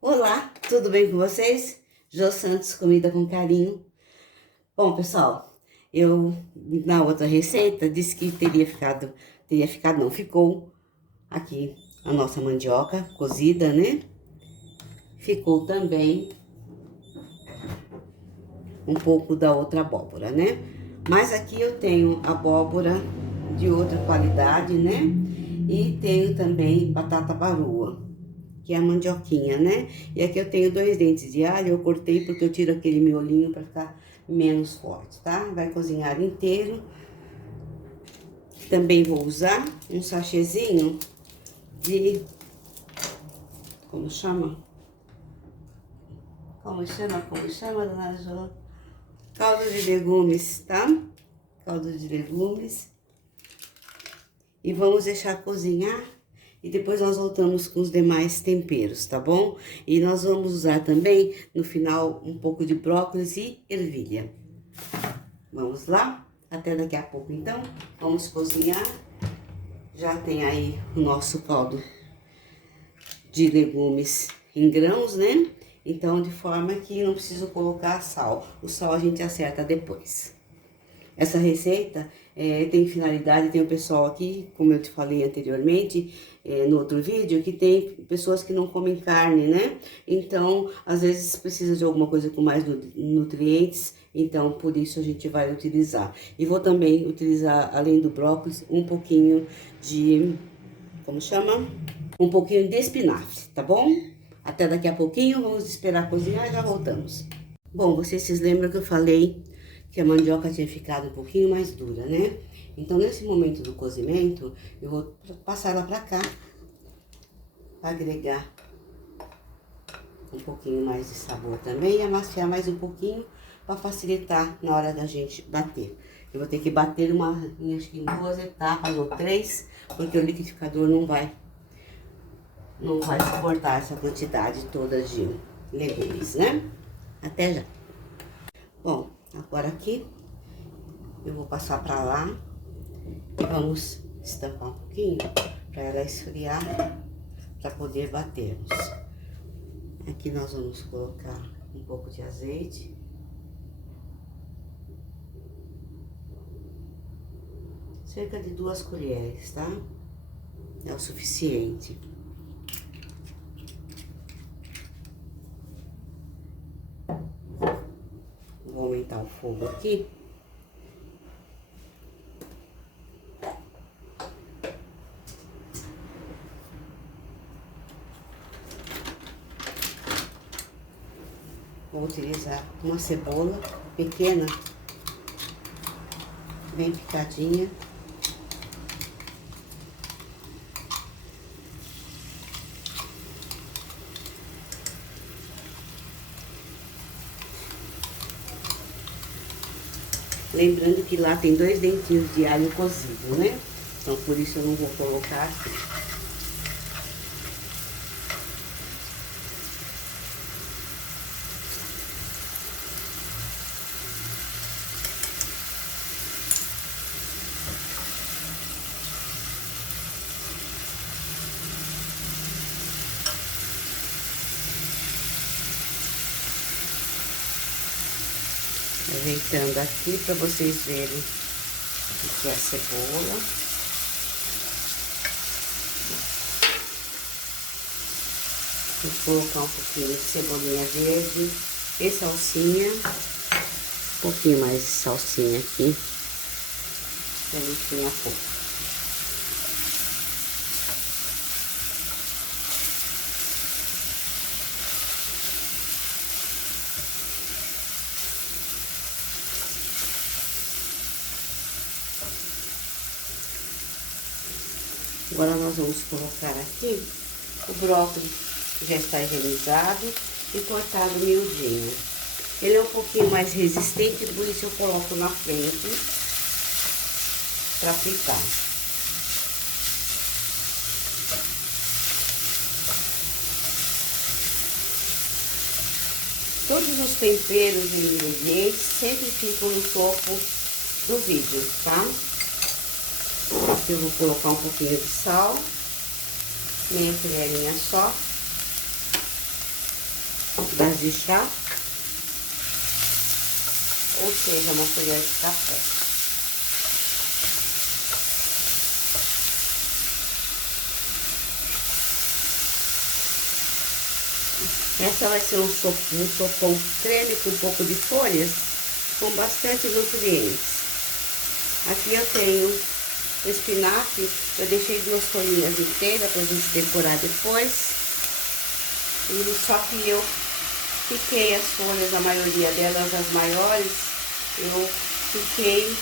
Olá, tudo bem com vocês? Jô Santos, comida com carinho. Bom, pessoal, eu na outra receita disse que não, ficou aqui a nossa mandioca cozida, né? Ficou também um pouco da outra abóbora, né? Mas aqui eu tenho abóbora de outra qualidade, né? E tenho também batata baroa, que é a mandioquinha, né? E aqui eu tenho 2 dentes de alho, eu cortei porque eu tiro aquele miolinho para ficar menos forte, tá? Vai cozinhar inteiro. Também vou usar um sachêzinho de... Como chama? Como chama, dona Jô? Caldo de legumes, tá? Caldo de legumes. E vamos deixar cozinhar. E depois nós voltamos com os demais temperos, tá bom? E nós vamos usar também, no final, um pouco de brócolis e ervilha. Vamos lá? Até daqui a pouco, então. Vamos cozinhar. Já tem aí o nosso caldo de legumes em grãos, né? Então, de forma que não preciso colocar sal. O sal a gente acerta depois. Essa receita tem finalidade, tem o pessoal aqui, como eu te falei anteriormente, no outro vídeo, que tem pessoas que não comem carne, né? Então, às vezes precisa de alguma coisa com mais nutrientes, então por isso a gente vai utilizar. E vou também utilizar, além do brócolis, um pouquinho de, como chama? Um pouquinho de espinafre, tá bom? Até daqui a pouquinho, vamos esperar cozinhar e já voltamos. Bom, vocês se lembram que eu falei que a mandioca tinha ficado um pouquinho mais dura, né? Então, nesse momento do cozimento, eu vou passar ela pra cá, pra agregar um pouquinho mais de sabor também e amaciar mais um pouquinho para facilitar na hora da gente bater. Eu vou ter que bater acho que em 2 etapas ou 3, porque o liquidificador não vai suportar essa quantidade toda de legumes, né? Até já. Bom, agora aqui eu vou passar pra lá e vamos estampar um pouquinho para ela esfriar, para poder batermos. Aqui nós vamos colocar um pouco de azeite. Cerca de 2 colheres, tá? É o suficiente. Vou aumentar o fogo aqui. Vou utilizar uma cebola pequena, bem picadinha. Lembrando que lá tem 2 dentinhos de alho cozido, né? Então, por isso eu não vou colocar aqui. Ajeitando aqui para vocês verem o que é a cebola. Vou colocar um pouquinho de cebolinha verde e salsinha. Um pouquinho mais de salsinha aqui. Pra limpar a pouco. Agora nós vamos colocar aqui o brócolis, que já está higienizado e cortado miudinho. Ele é um pouquinho mais resistente, por isso eu coloco na frente para fritar. Todos os temperos e ingredientes sempre ficam no topo do vídeo, tá? Aqui eu vou colocar um pouquinho de sal, meia colherinha só. das de chá, ou seja, uma colher de café. Essa vai ser um sopão creme com um pouco de folhas, com bastante nutrientes. Aqui eu tenho o espinafre, eu deixei 2 folhinhas inteiras pra gente decorar depois. E só que eu piquei as folhas, a maioria delas, as maiores, eu piquei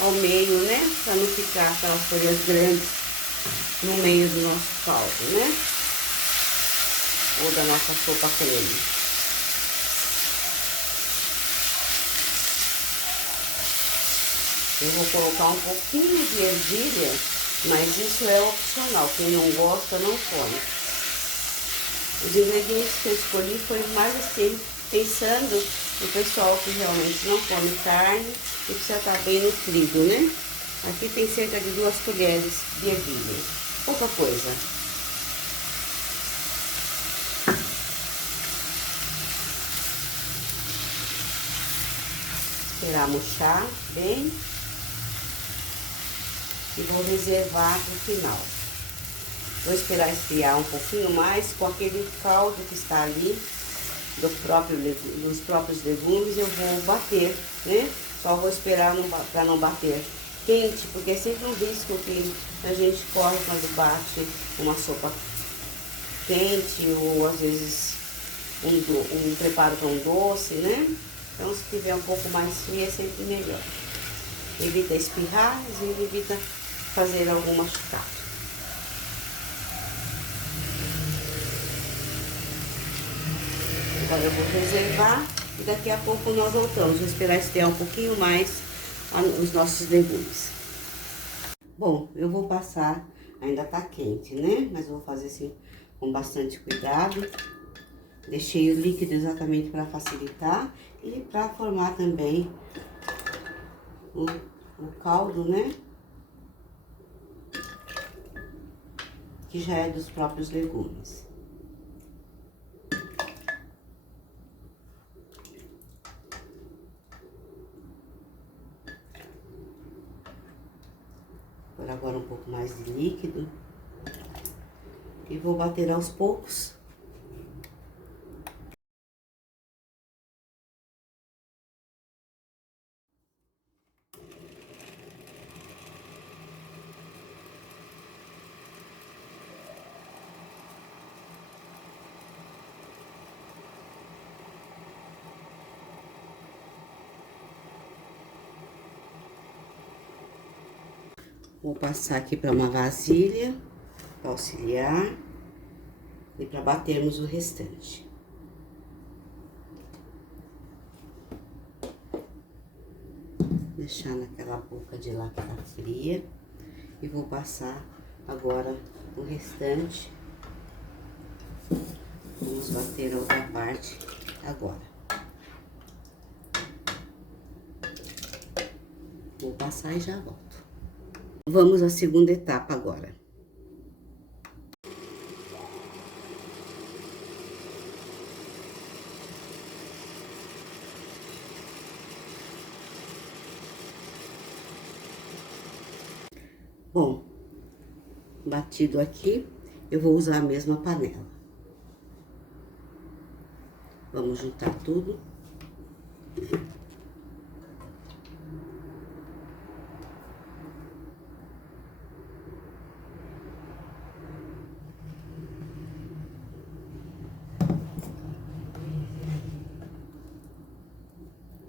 ao meio, né? Pra não ficar aquelas folhas grandes no meio do nosso caldo, né? Ou da nossa sopa creme. Eu vou colocar um pouquinho de ervilha, mas isso é opcional. Quem não gosta, não come. Os ingredientes que eu escolhi foi mais assim, pensando no pessoal que realmente não come carne e precisa estar bem nutrido, né? Aqui tem cerca de 2 colheres de ervilha. Pouca coisa. Esperar murchar bem. E vou reservar para o final. Vou esperar esfriar um pouquinho mais, com aquele caldo que está ali, dos próprios legumes, eu vou bater, né? Só vou esperar para não bater quente, porque é sempre um risco que a gente corre quando bate uma sopa quente, ou às vezes um preparo para um doce, né? Então, se tiver um pouco mais frio, é sempre melhor. Evita espirrar e evita fazer algum machucado. Agora eu vou reservar e daqui a pouco nós voltamos. Vou esperar esfriar um pouquinho mais os nossos legumes. Bom, eu vou passar, ainda tá quente, né? Mas eu vou fazer assim com bastante cuidado. Deixei o líquido exatamente para facilitar e para formar também o caldo, né? Que já é dos próprios legumes. Por agora um pouco mais de líquido. E vou bater aos poucos. Vou passar aqui para uma vasilha, para auxiliar e para batermos o restante. Deixar naquela boca de lá que tá fria e vou passar agora o restante. Vamos bater a outra parte agora. Vou passar e já volto. Vamos à segunda etapa agora. Bom, batido aqui, eu vou usar a mesma panela. Vamos juntar tudo.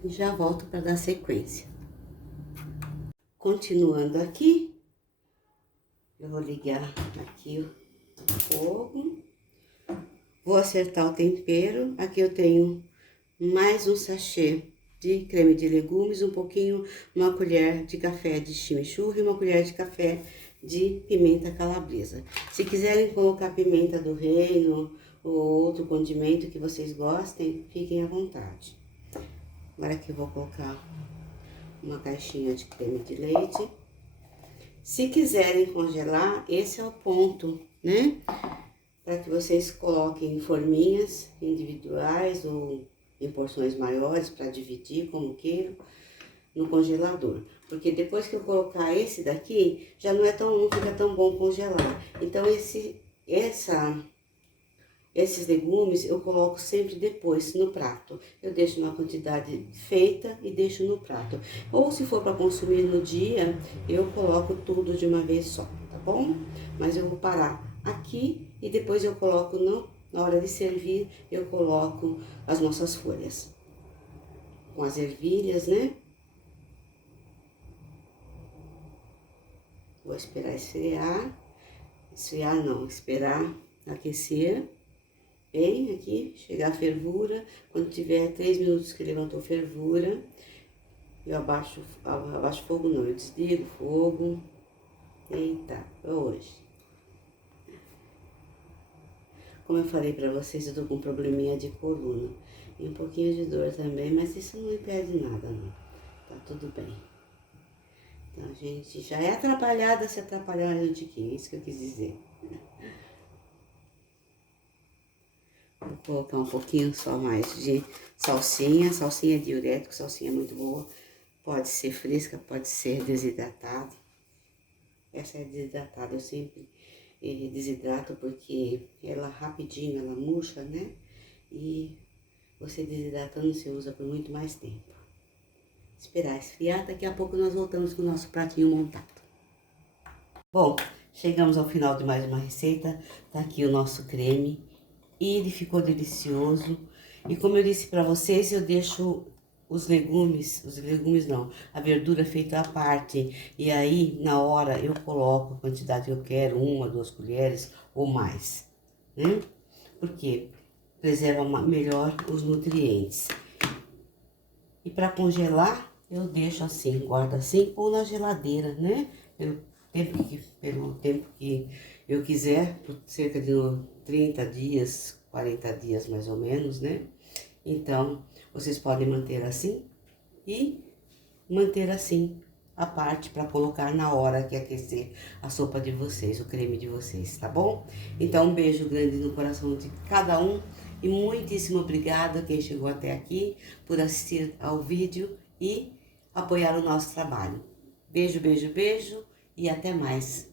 E já volto para dar sequência. Continuando aqui, eu vou ligar aqui o fogo. Vou acertar o tempero. Aqui eu tenho mais um sachê de creme de legumes, um pouquinho, uma colher de café de chimichurri e uma colher de café de pimenta calabresa. Se quiserem colocar pimenta do reino ou outro condimento que vocês gostem, fiquem à vontade. Agora aqui eu vou colocar uma caixinha de creme de leite. Se quiserem congelar, esse é o ponto, né? para que vocês coloquem em forminhas individuais ou em porções maiores para dividir como queiram no congelador. Porque depois que eu colocar esse daqui, já não fica tão bom congelar. Então esses legumes eu coloco sempre depois no prato. Eu deixo uma quantidade feita e deixo no prato. Ou se for para consumir no dia, eu coloco tudo de uma vez só, tá bom? Mas eu vou parar aqui e depois eu coloco na hora de servir, eu coloco as nossas folhas. Com as ervilhas, né? Vou esperar esfriar. Esfriar não, esperar aquecer. Bem aqui, chegar a fervura. Quando tiver 3 minutos que levantou fervura, eu abaixo o fogo não, eu desligo o fogo. Eita, hoje. Como eu falei pra vocês, eu tô com um probleminha de coluna. E um pouquinho de dor também, mas isso não impede nada, não. Tá tudo bem. Então, a gente já é atrapalhada se atrapalhar um tiquinho, é isso que eu quis dizer. Vou colocar um pouquinho só mais de salsinha. Salsinha diurético, salsinha muito boa. Pode ser fresca, pode ser desidratada. Essa é desidratada, eu sempre desidrato porque ela rapidinho, ela murcha, né? E você desidratando, você usa por muito mais tempo. Esperar esfriar, daqui a pouco nós voltamos com o nosso pratinho montado. Bom, chegamos ao final de mais uma receita. Tá aqui o nosso creme. E ele ficou delicioso. E como eu disse pra vocês, eu deixo os legumes não, a verdura feita à parte. E aí, na hora, eu coloco a quantidade que eu quero, 1, 2 colheres ou mais, né? Porque preserva melhor os nutrientes. E para congelar, eu deixo assim, guardo assim, ou na geladeira, né? Pelo tempo que eu quiser, por cerca de 30 dias, 40 dias mais ou menos, né? Então, vocês podem manter assim e manter assim a parte para colocar na hora que aquecer a sopa de vocês, o creme de vocês, tá bom? Então, um beijo grande no coração de cada um e muitíssimo obrigada quem chegou até aqui por assistir ao vídeo e apoiar o nosso trabalho. Beijo, beijo, beijo e até mais.